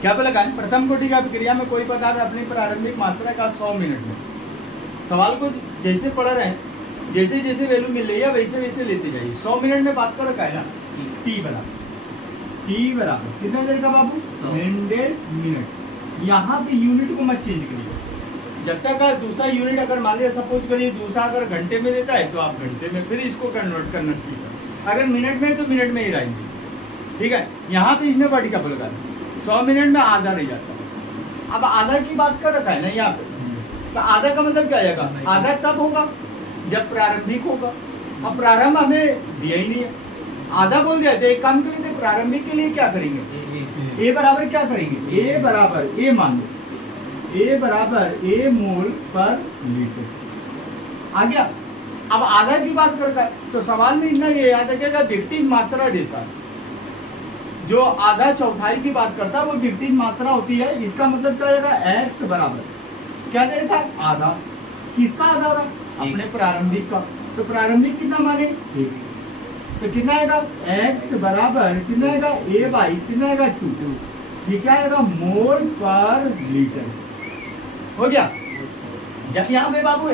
क्या पे लगाएं? प्रथम कोटि का अभिक्रिया में कोई पदार्थ अपनी प्रारंभिक मात्रा का 100 मिनट में। सवाल को जैसे पढ़ रहे हैं, जैसे जैसे वैल्यू मिल रही है वैसे वैसे लेते जाइए। 100 मिनट में बात कर रखा है ना, टी बराबर कितना देर का बाबू? 100 मिनट। यहाँ पे यूनिट को मत चेंज करिए। जब तक दूसरा यूनिट अगर मान लिया सपोज करिए दूसरा अगर घंटे में देता है तो आप घंटे में फिर इसको कन्वर्ट करना ठीक है। अगर मिनट में है तो मिनट में ही रहेंगे, ठीक है। यहाँ पे इसने वर्ड का लगा 100 मिनट में आधा रह जाता है। अब आधा की बात कर रखा है ना यहाँ पे, तो आधा का मतलब क्या आएगा? आधा तब होगा जब प्रारंभिक होगा। अब प्रारंभ हमें दिया ही नहीं है, आधा बोल दिया। तो एक काम कर लेते, प्रारंभिक के लिए क्या करेंगे? ए बराबर क्या करेंगे? ए बराबर ए मान लो, ए बराबर ए मोल पर लीटर आ गया। अब आधा की बात करता है तो सवाल में इतना ये याद रखिएगा, विकटित मात्रा देता है। जो आधा चौथाई की बात करता है वो विकटित मात्रा होती है। इसका मतलब क्या होगा? एक्स बराबर क्या दे रखा है? आधा। किसका आधा रहा? अपने प्रारंभिक का। तो प्रारंभिक कितना माने? तो कितना आएगा? एक्स बराबर कितना आएगा? ए बाई कितना आएगा? 2। ये क्या आएगा? मोल पर लीटर हो गया। जब यहाँ पे बाबू ए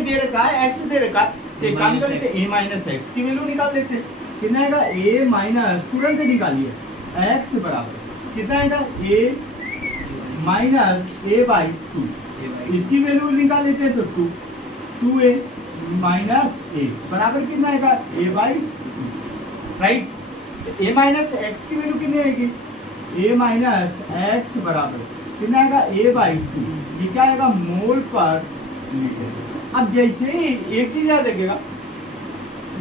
दे रखा है, एक्स दे रखा है, तो एक काम करते ए माइनस एक्स की वैल्यू निकाल लेते हैं। कितना आएगा? ए माइनस तुरंत निकालिए, एक्स बराबर कितना आएगा? ए माइनस ए बाई 2। इसकी वैल्यू निकाल लेते हैं तो 2a माइनस ए बराबर कितना आएगा? ए बाई 2, राइट। तो ए माइनस एक्स की वैल्यू कितनी आएगी? ए माइनस एक्स बराबर कितना आएगा? ए बाई 2। ये क्या आएगा? मोल पर लीटर। अब जैसे ही एक चीज याद रखिएगा,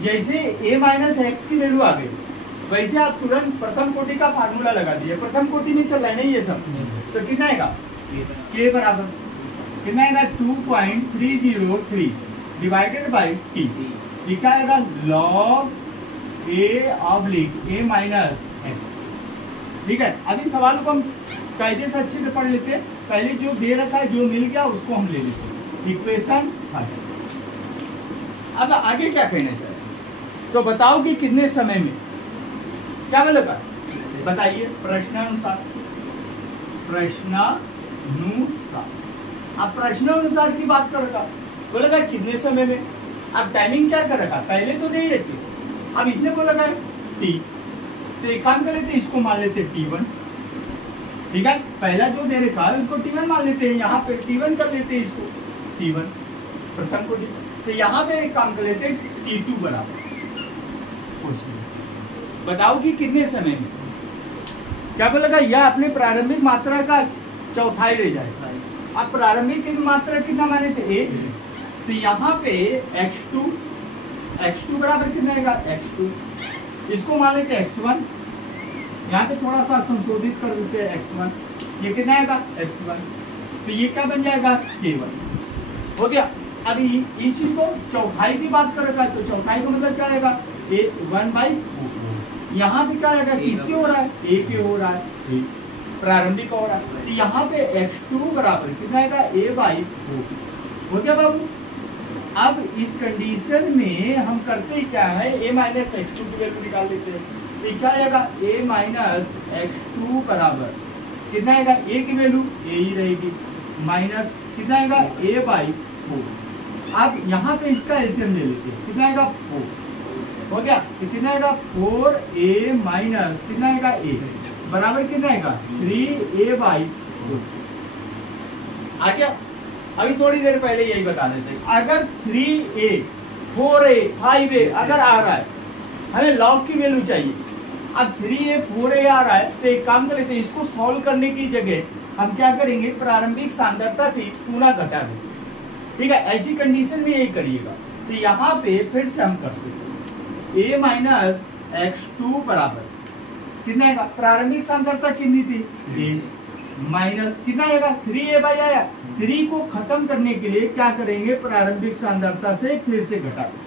जैसे ए माइनस एक्स की वैल्यू आ गई वैसे आप तुरंत प्रथम कोटि का फार्मूला लगा दिए। प्रथम कोटि में चल रहा है नहीं ये सब, तो कितना आएगा? के बराबर कितना आएगा? 2.303 डिवाइडेड बाई टी। ये क्या आएगा? Log A oblique A minus x, ठीक है। अभी सवाल को हम कायदे से अच्छे से पढ़ लेते हैं। पहले जो दे रखा है, जो मिल गया उसको हम ले लेते हैं। इक्वेशन अब आगे क्या कहना चाहिए? तो बताओ कि कितने समय में, क्या बोलेगा? बताइए प्रश्नानुसार। अब प्रश्नानुसार की बात कर रखा, बोलेगा कितने समय में। अब टाइमिंग क्या कर रखा? पहले तो दे ही रखी, अब इसने बोला टी। तो एक काम कर लेते, इसको मान लेते T1, ठीक है। पहला जो दे रखा है उसको T1 मान लेते हैं। यहाँ पे T1 कर लेते हैं, इसको T1 प्रथम को। तो यहाँ पे एक काम कर लेते हैं T2 बराबर। बताओ कि कितने समय में, क्या बोलेगा? यह अपने प्रारंभिक मात्रा का चौथाई रह जाएगा। अब प्रारंभिक मात्रा कितना माने थे? ए। तो यहाँ पे x2 बराबर कितना आएगा? x2। इसको मान लेते x1, यहाँ पे थोड़ा सा संशोधित कर देते हैं x1। ये कितना आएगा? x1। तो ये क्या बन जाएगा? k1 हो गया। अभी इस चीज को चौथाई की बात कर रखा है, तो चौथाई का मतलब क्या आएगा? a 1/4। यहाँ पे क्या आएगा? किसके हो रहा है? a के हो रहा है, प्रारंभिक हो रहा है। तो यहाँ पे x2 बराबर कितना आएगा? a/4 हो गया बाबू। अब इस कंडीशन में हम करते क्या है? a माइनस x2 की वैल्यू निकाल लेते हैं। तो क्या आएगा? a माइनस x2 बराबर कितना आएगा? a की वैल्यू a ही रहेगी, माइनस कितना आएगा? a/4। अब यहाँ पे इसका एलसीएम ले लेते हैं। कितना आएगा? 4 हो गया। तो कितना आएगा? 4a माइनस कितना आएगा? a बराबर कितना आएगा? 3a/4 आ गया। अभी थोड़ी देर पहले यही बता देते हैं, अगर 3a 4a 5a अगर आ रहा है, हमें लॉग की वैल्यू चाहिए। अब 3a 4a आ रहा है, तो एक काम कर लेते हैं, इसको सॉल्व करने की जगह हम क्या करेंगे? प्रारंभिक सांद्रता थी पूरा घटा दें, ठीक है। ऐसी कंडीशन में यही करिएगा। तो यहाँ पे फिर से हम करते हैं a माइनस x2 बराबर कितना आएगा? प्रारंभिक सांद्रता कितनी थी? a माइनस कितना आएगा? 3a बाई आया। 3 को खत्म करने के लिए क्या करेंगे? प्रारंभिक सांद्रता से फिर से घटा दें,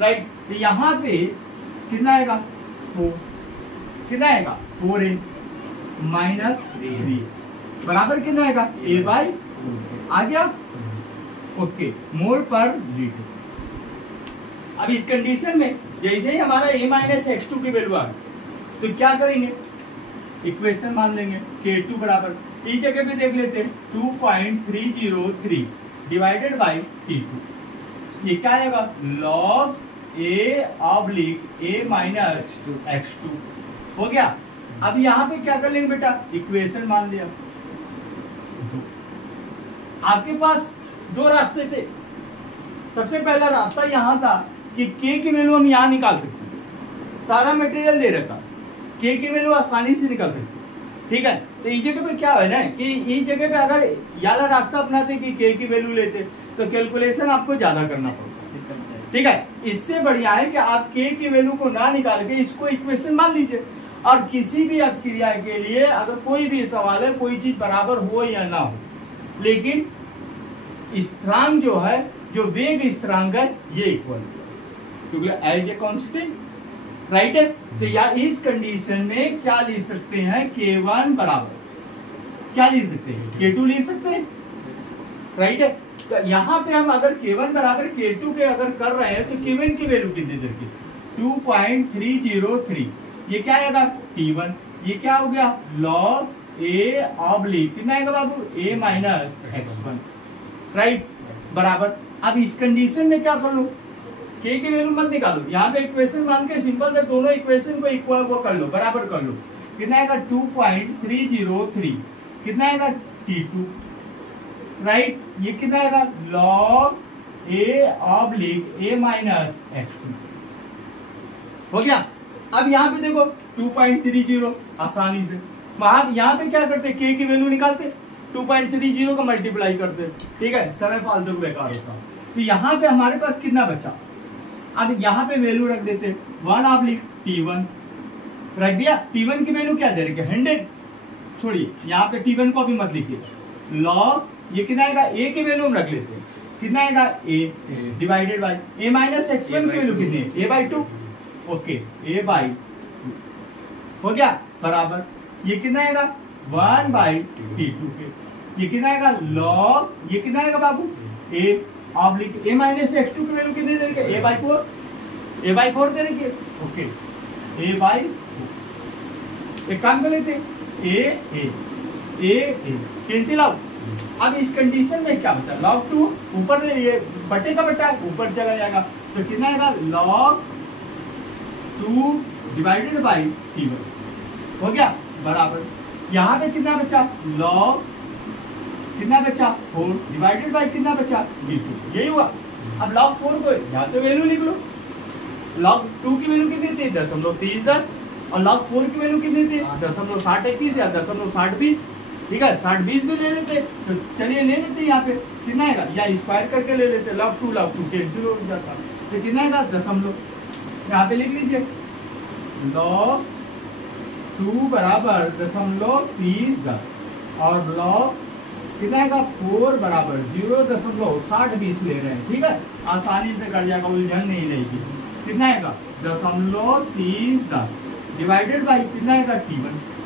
राइट। तो यहाँ पे कितना आएगा? 4 कितना आएगा? 4a माइनस 3 बराबर कितना आएगा? a/4 आ गया। ओके, मोल पर लीटर। अब इस कंडीशन में जैसे ही हमारा a माइनस x2 की वैल्यू आ गई, तो क्या करेंगे? इक्वेशन मान लेंगे K2 बराबर, इस जगह पे देख लेते हैं 2.303 डिवाइडेड बाई T2, ये क्या आएगा log A/A माइनस x2 हो गया। अब यहाँ पे क्या कर लेंगे बेटा, इक्वेशन मान लिया। आपके पास दो रास्ते थे। सबसे पहला रास्ता यहाँ था कि K की वैल्यू हम यहाँ निकाल सकते हैं, सारा मटेरियल दे रखा, K की वैल्यू आसानी से निकाल सकते हैं, ठीक है। तो इस जगह पे क्या है ना कि इस जगह पे अगर ये वाला रास्ता अपनाते कि K की वैल्यू लेते तो कैलकुलेशन आपको ज्यादा करना पड़ता, ठीक है। इससे बढ़िया है कि आप K की वैल्यू को ना निकाल के इसको इक्वेशन मान लीजिए, और किसी भी क्रिया के लिए अगर कोई भी सवाल है, कोई चीज बराबर हो या ना हो, लेकिन स्थिरांक जो है, जो वेग स्थिरांक है, ये इक्वल, क्योंकि एज ए कांस्टेंट, राइट है। तो या इस कंडीशन में क्या लिख सकते हैं, K1 बराबर क्या लिख सकते हैं, K2 लिख सकते हैं, राइट है। तो यहाँ पे हम अगर K1 बराबर K2 के अगर कर रहे हैं तो K1 की वैल्यू कितनी देर की 2.303, ये क्या आएगा T1, ये क्या हो गया log A/, कितना आएगा बाबू A माइनस x1, राइट, बराबर। अब इस कंडीशन में क्या कर लो, K की वैल्यू मत निकालो, यहाँ पे इक्वेशन मान के सिंपल में दोनों इक्वेशन को इक्वल वो कर लो, बराबर कर लो, कितना आएगा 2.303, कितना आएगा T2, राइट, ये कितना आएगा log A/A माइनस x2 हो गया। अब यहाँ पे देखो 2.30 आसानी से, वहां यहाँ पे क्या करते, K की वैल्यू निकालते, 2.30 का मल्टीप्लाई करते, ठीक है, समय फालतू को बेकार होता। तो यहाँ पे हमारे पास कितना बचा, अब यहाँ पे वैल्यू रख देते 1 T1 रख दिया, T1 की वैल्यू क्या दे रही है 100, छोड़िए यहाँ पे T1 को भी मत लिखिए, log ये कितना आएगा A की वैल्यू हम रख लेते हैं, कितना आएगा A divided by A minus x1 की वैल्यू कितनी है A/2, ओके A/2 हो गया, बराबर ये कितना आएगा 1/T2 के, ये कितना आएगा log, ये कितना आएगा बाबू A माइनस x2 की वैल्यू कितनी दे रही है A/4 दे रही है, ओके A/4, एक काम कर लेते A कैंसिल आउट। अब इस कंडीशन में क्या बचा log 2, ऊपर ये बटे का बटा ऊपर चला जाएगा, तो कितना आएगा log 2 डिवाइडेड बाई T1 हो गया, बराबर यहाँ पे कितना बचा log, कितना बचा 4 डिवाइडेड बाई कितना बचा D2, यही हुआ। अब log 4 को यहाँ तो वैल्यू लिख लो, log 2 की वैल्यू कितनी थी 0.3010, और log 4 की वैल्यू कितनी थी 0.6021 या 0.6020, ठीक है, 60-20 भी ले लेते, तो चलिए ले लेते यहाँ पे कितना आएगा, या स्क्वायर करके ले लेते, log 2 कैंसिल हो जाता, तो कितना आएगा दशमलव, यहाँ पे लिख लीजिए log 2 बराबर 0.3010, और log कितना आएगा 4 बराबर 0.6020 ले रहे हैं, ठीक है, आसानी से कर जाएगा, उलझन नहीं रहेगी। कितना आएगा 0.3010 डिवाइडेड बाई कितना आएगा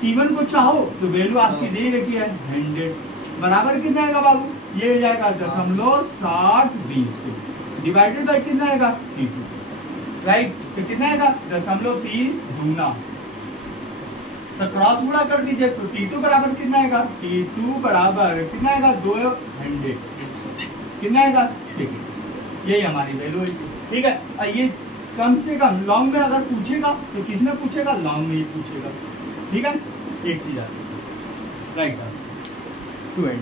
T1 को चाहो तो वैल्यू आपकी दे रखी है 100, बराबर कितना आएगा बाबू, ये हो जाएगा 0.6020 डिवाइडेड बाई कितना आएगा T2, राइट, तो कितना आएगा 0.30 दूना, तो क्रॉस गुणा कर दीजिए, तो T2 बराबर कितना आएगा, T2 बराबर कितना आएगा 200, कितना आएगा सेकंड, यही हमारी वैल्यू है, ठीक है। और ये कम से कम लॉन्ग में अगर पूछेगा तो किसमें पूछेगा, लॉन्ग में ही पूछेगा, ठीक है। एक चीज आती है, राइट, टू एंड